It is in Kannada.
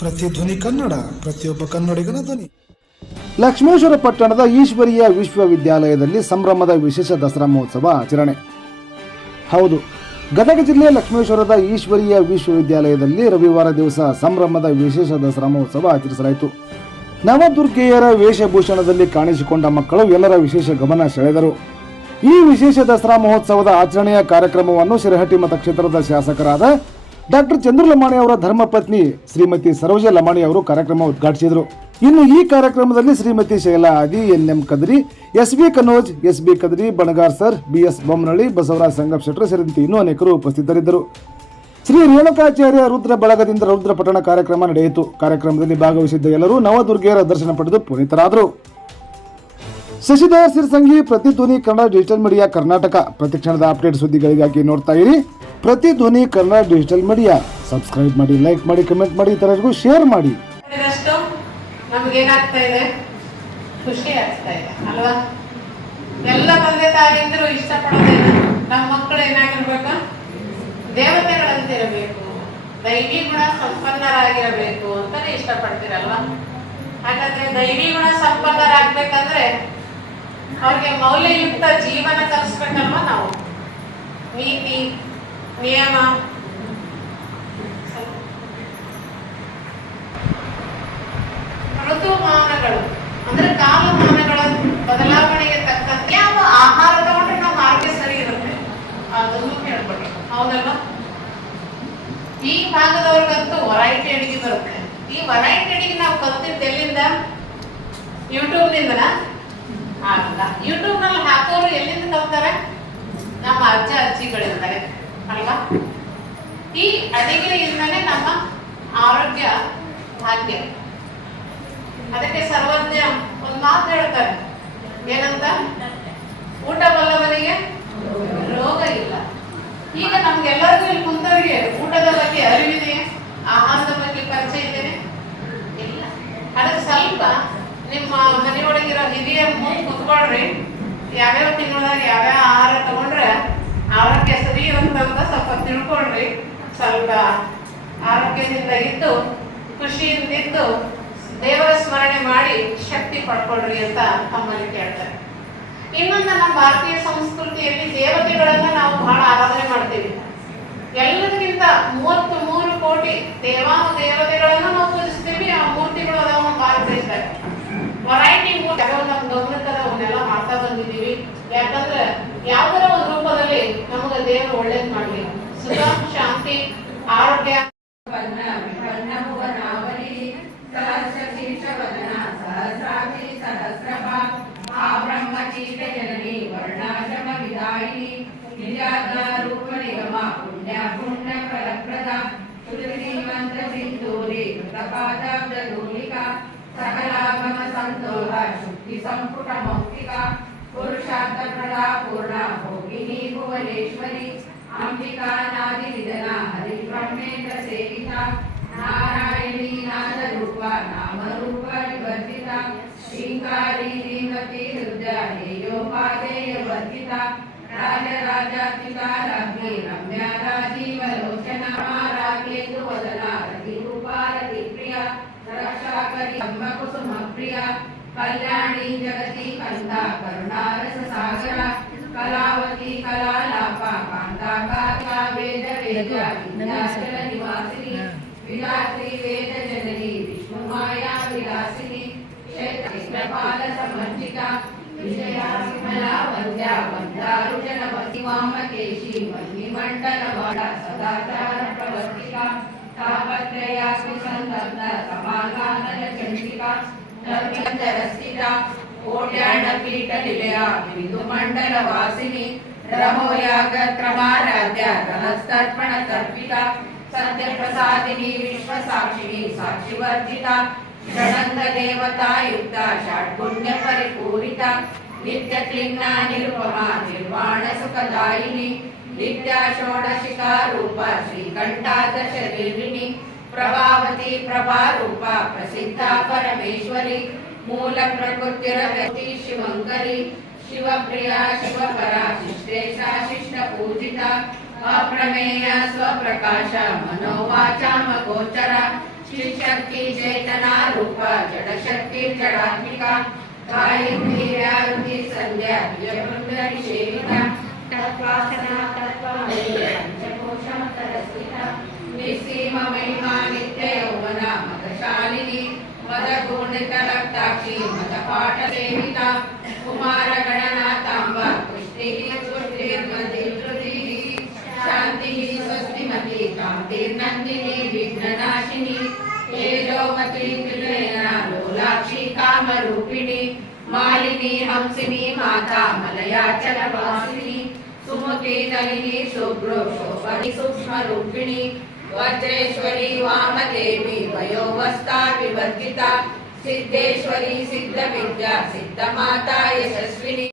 ಪ್ರತಿಧ್ವನಿ ಕನ್ನಡ, ಪ್ರತಿಯೊಬ್ಬ ಕನ್ನಡಿಗನ ಧ್ವನಿ. ಲಕ್ಷ್ಮೇಶ್ವರ ಪಟ್ಟಣದ ಈಶ್ವರೀಯ ವಿಶ್ವವಿದ್ಯಾಲಯದಲ್ಲಿ ಸಂಭ್ರಮದ ವಿಶೇಷ ದಸರಾ ಮಹೋತ್ಸವ ಆಚರಣೆ. ಹೌದು, ಗದಗ ಜಿಲ್ಲೆಯ ಲಕ್ಷ್ಮೇಶ್ವರದ ಈಶ್ವರೀಯ ವಿಶ್ವವಿದ್ಯಾಲಯದಲ್ಲಿ ರವಿವಾರ ದಿವಸ ಸಂಭ್ರಮದ ವಿಶೇಷ ದಸರಾ ಮಹೋತ್ಸವ ಆಚರಿಸಲಾಯಿತು. ನವದುರ್ಗೆಯರ ವೇಷಭೂಷಣದಲ್ಲಿ ಕಾಣಿಸಿಕೊಂಡ ಮಕ್ಕಳು ಎಲ್ಲರ ವಿಶೇಷ ಗಮನ ಸೆಳೆದರು. ಈ ವಿಶೇಷ ದಸರಾ ಮಹೋತ್ಸವದ ಆಚರಣೆಯ ಕಾರ್ಯಕ್ರಮವನ್ನು ಶಿರಹಟ್ಟಿ ಮತಕ್ಷೇತ್ರದ ಶಾಸಕರಾದ ಡಾಕ್ಟರ್ ಚಂದ್ರು ಲಮಾಣಿ ಅವರ ಧರ್ಮಪತ್ನಿ ಶ್ರೀಮತಿ ಸರೋಜ ಲಮಾಣಿ ಅವರು ಕಾರ್ಯಕ್ರಮ ಉದ್ಘಾಟಿಸಿದರು. ಇನ್ನು ಈ ಕಾರ್ಯಕ್ರಮದಲ್ಲಿ Shrimati Shaila Aadi, N M. Kadri, S B. Kanoj, S B. Kadri, Banagar sir, B S. Bommanahalli, Basavaraj Sangap Shettar ಸೇರಿದಂತೆ ಇನ್ನೂ ಅನೇಕರು ಉಪಸ್ಥಿತರಿದ್ದರು. ಶ್ರೀ ರೇಣುಕಾಚಾರ್ಯ ರುದ್ರ ಬಳಗದಿಂದ ರುದ್ರ ಪಠಣ ಕಾರ್ಯಕ್ರಮ ನಡೆಯಿತು. ಕಾರ್ಯಕ್ರಮದಲ್ಲಿ ಭಾಗವಹಿಸಿದ್ದ ಎಲ್ಲರೂ ನವದುರ್ಗೆಯರ ದರ್ಶನ ಪಡೆದು ಪುನೀತರಾದರು. Shashidhar Sirsangi, Prathidhwani Kannada digital media Karnataka. ಪ್ರತಿಕ್ಷಣದ ಅಪ್ಡೇಟ್ ಸುದ್ದಿಗಳಿಗಾಗಿ ನೋಡ್ತಾ ಇರಿ Prathidhwani Kannada digital media. Subscribe ಮಾಡಿ, ಲೈಕ್ ಮಾಡಿ, ಕಮೆಂಟ್ ಮಾಡಿ, ಇತರರಿಗೂ ಶೇರ್ ಮಾಡಿ. ನಮಗೇನಾಗ್ತಾ ಇದೆ, ಖುಷಿ ಆಗ್ತಾ ಇದೆ ಅಲ್ವಾ? ಎಲ್ಲ ತಂದೆ ತಾಯಿಯಂದ್ರು ಇಷ್ಟಪಡೋದೇನು, ನಮ್ಮ ಮಕ್ಕಳು ಏನಾಗಿರ್ಬೇಕು, ದೇವತೆಗಳಂತಿರಬೇಕು, ದೈವಿ ಗುಣ ಸಂಪನ್ನರಾಗಿರಬೇಕು ಅಂತಾನೆ ಇಷ್ಟಪಡ್ತೀರಲ್ವಾ? ಹಾಗಾದ್ರೆ ದೈವಿ ಗುಣ ಸಂಪನ್ನರಾಗ್ಬೇಕಂದ್ರೆ ಅವ್ರಿಗೆ ಮೌಲ್ಯಯುಕ್ತ ಜೀವನ ಕಲಿಸ್ಬೇಕಲ್ವಾ? ನಾವು ನೀತಿ ನಿಯಮ, ಋತುಮಾನಗಳು ಅಂದ್ರೆ ಕಾಲಮಾನಗಳ ಬದಲಾವಣೆಗೆ ತಕ್ಕಂತೆ ಯಾವ ಆಹಾರ ತಗೊಂಡ್ರೆ ನಮ್ಮ ಆರೋಗ್ಯ ಸರಿ ಇರುತ್ತೆ ಅದನ್ನು ಹೇಳ್ಕೊಡಿ, ಹೌದಲ್ವಾ? ಈ ಭಾಗದವ್ರಿಗಂತೂ ವೆರೈಟಿ ಅಡಿಗೆ ಬರುತ್ತೆ. ಈ ವೆರೈಟಿ ಅಡಿಗೆ ನಾವು ಕಲ್ತಿದ್ದು ಎಲ್ಲಿಂದ? ಯೂಟ್ಯೂಬ್ ನಿಂದನ? ಅಲ್ಲ, ಯೂಟ್ಯೂಬ್ ನಲ್ಲಿ ಹಾಕೋರು ಎಲ್ಲಿಂದ ಕಲ್ತಾರೆ? ನಮ್ಮ ಅಜ್ಜ ಅಜ್ಜಿಗಳಿರ್ತಾರೆ ಅಲ್ವಾ? ಈ ಅಡಿಗೆಯಿಂದನೇ ನಮ್ಮ ಆರೋಗ್ಯ ಭಾಗ್ಯ. ಅದಕ್ಕೆ ಸರ್ವಜ್ಞ ಒಂದು ಮಾತು ಹೇಳ್ತಾರೆ, ಏನಂತ? ಊಟ ಬಲ್ಲವನಿಗೆ ರೋಗ ಇಲ್ಲ. ಈಗ ನಮ್ಗೆಲ್ಲರಿಗೂ ಇಲ್ಲಿ ಕುಂತವರಿಗೆ ಊಟದ ಬಗ್ಗೆ ಅರಿವಿದೆಯೇ? ಆಹಾರದ ಬಗ್ಗೆ ಪರಿಚಯ ಇದೆಯೇ? ಇಲ್ಲ. ಅದಕ್ಕೆ ಸ್ವಲ್ಪ ನಿಮ್ಮ ಮನೆಯೊಳಗಿರೋ ಹಿರಿಯರ ಮುಂದೆ ಕುತ್ಕೊಳ್ರಿ, ಯಾವ್ಯಾವ ತಿಂಗಳದಾಗ ಯಾವ್ಯಾವ ಆಹಾರ ತಗೊಂಡ್ರೆ ಆರೋಗ್ಯ ಸರಿ ಇರುತ್ತಂತ ಸ್ವಲ್ಪ ತಿಳ್ಕೊಳ್ರಿ. ಸ್ವಲ್ಪ ಆರೋಗ್ಯದಿಂದ ಇದ್ದು ಖುಷಿಯಿಂದ ಇದ್ದು ದೇವರ ಸ್ಮರಣೆ ಮಾಡಿ ಶಕ್ತಿ ಪಡ್ಕೊಳ್ರಿ ಅಂತ ತಮ್ಮಲ್ಲಿ ಕೇಳ್ತಾರೆ. ಇನ್ನೊಂದು, ನಮ್ಮ ಭಾರತೀಯ ಸಂಸ್ಕೃತಿಯಲ್ಲಿ ದೇವತೆಗಳನ್ನ ನಾವು ಬಹಳ ಆರಾಧನೆ ಮಾಡ್ತೀವಿ. ಎಲ್ಲದಕ್ಕಿಂತ 33 ಕೋಟಿ ದೇವತೆಗಳನ್ನ ನಾವು ಪೂಜಿಸ್ತೀವಿ. ಆ ಮೂರ್ತಿಗಳು ಅದಾವ ನಮ್ಮ ಭಾರತ ದೇಶದಾಗ. ವೆರೈಟಿ ಮೂರ್ತಿ ನಮ್ಮ ಗಮನಕ್ಕದ ಅವನ್ನೆಲ್ಲ ಮಾಡ್ತಾ ಬಂದಿದ್ದೀವಿ. ಯಾಕಂದ್ರೆ ಯಾವ್ದಾರ ಒಂದು ರೂಪದಲ್ಲಿ ನಮಗ ದೇವರು ಒಳ್ಳೇದ್ ಮಾಡ್ಲಿ, ಸುಖ ಶಾಂತಿ ಆರೋಗ್ಯ. ಸಂಪುಟ ಮೌಕ್ತಿಕ ಪುರುಷಾರ್ಥ ಪ್ರದಾ ಪೂರ್ಣ ಭೋಗಿನಿ ಭುವನೇಶ್ವರಿ ಅಂಬಿಕಾ ನಾದಿ ನಿಧನ ಹರಿಬ್ರಹ್ಮೇಂದ್ರ ಸೇವಿತ ನಾರಾಯಣಿ ನಾದ ರೂಪ ನಾಮರೂಪ ವಿವರ್ಜಿತ ಶ್ರೀಂಕಾರಿ ಶ್ರೀಮತಿ ರುದ್ರ ಹೇಯೋಪಾದೇಯ ವರ್ಜಿತ ರಾಜರಾಜಾತ್ಮಿಕ ರಾಜ್ಞಿ ರಮ್ಯಾ ರಾಜೀವ ಲೋಚನ ರಾಗೇಂದು ವದನ ರತಿ ರೂಪ ರತಿ ಪ್ರಿಯ ರಕ್ಷಾಕರಿ ಅಂಬ ಕುಸುಮ ಪ್ರಿಯ ಕಲ್ಯಾಣಿ ಜಗತಿ ಕಂದ ಕರುಣಾರಸ ಸಾಗರ ಕಲಾವತಿ ಕಲಾಲಾಪ ಕಾಂತಾಕಾರ್ಯ ವೇದ ವೇದ ವಿದ್ಯಾಚಲ ನಿವಾಸಿನಿ ವಿಧಾತ್ರಿ ವೇದ ಜನನಿ ವಿಷ್ಣು ಮಾಯಾ ವಿಲಾಸಿನಿ ಕ್ಷೇತ್ರಪಾಲ ಸಮರ್ಜಿತ ವಿಜಯ ವಿಮಲಾ ವಂದ್ಯ ವಂದಾರುಜನ ವಾಮಕೇಶಿ ಮಹಿಮಂಡಲ ವಾಡ ಸದಾಚಾರ ಪ್ರವರ್ತಿಕ ತಾಪತ್ರಯಾಸ್ಮಿ ಸಂತಪ್ತ ಸಮಾಧಾನದ ಚಂಡಿಕಾ ರಸ್ಥಿತ ಕೋಟ್ಯಾಣ ಪೀಠ ನಿಲಯ ಬಿಂದು ಮಂಡಲ ವಾಸಿನಿ ರಮೋಯಾಗ ಕ್ರಮಾರಾಧ್ಯ ರಹಸ್ತರ್ಪಣ ತರ್ಪಿತ ಸತ್ಯ ಪ್ರಸಾದಿನಿ ವಿಶ್ವ ಸಾಕ್ಷಿಣಿ ಸಾಕ್ಷಿವರ್ಜಿತ ಷಡಂಗ ದೇವತಾಯುಕ್ತ ಷಡ್ಪುಣ್ಯ ಪರಿಪೂರಿತ ನಿತ್ಯ ಕ್ಲಿನ್ನ ನಿರುಪಮ ನಿರ್ವಾಣ ಸುಖದಾಯಿನಿ ನಿತ್ಯ ಷೋಡಶಿಕಾ ರೂಪ ಶ್ರೀಕಂಠಾದಶ ನಿರ್ವಿನಿ ಪ್ರಭಾವತಿ ಪ್ರಭಾರೂಪ ಪ್ರಸಿದ್ಧ ಪರಮೇಶ್ವರಿ ಮೂಲ ಪ್ರಕೃತಿರ ವ್ಯಕ್ತಿ ಶಿವಂಕರಿ ಶಿವಪ್ರಿಯ ಶಿವಪರ ಶಿಷ್ಟೇಶ ಶಿಷ್ಟ ಪೂಜಿತ ಅಪ್ರಮೇಯ ಸ್ವಪ್ರಕಾಶ ಮನೋವಾಚಾಮ ಗೋಚರ शिवशक्ति चैतना रूप जड़ शक्ति जड़ात्मिका गायत्री व्यारुति संध्या विजयवृंदरि सेविता तत्वासना तत्वमयी पंचकोशम तरस्थिता निस्सीम महिमा नित्य यौवना मदशालिनी मदगुणित रक्ताक्षी मदपाठ सेविता कुमार गणनाथांबा पुष्टिः पुष्टिर्मतिर्मतिः शान्तिः स्वस्तिमती कान्तिर्नन्दिनी विघ्ननाशिनी तेजोमती त्रिनयना लोलाक्षी कामरूपिणी मालिनी हंसिनी माता मलयाचल वासिनी सुमति नलिनी शुभ्रो शोभनी सूक्ष्म रूपिणी वज्रेश्वरी वामदेवी वयोवस्था विवर्जिता सिद्धेश्वरी सिद्ध विद्या सिद्ध माता यशस्विनी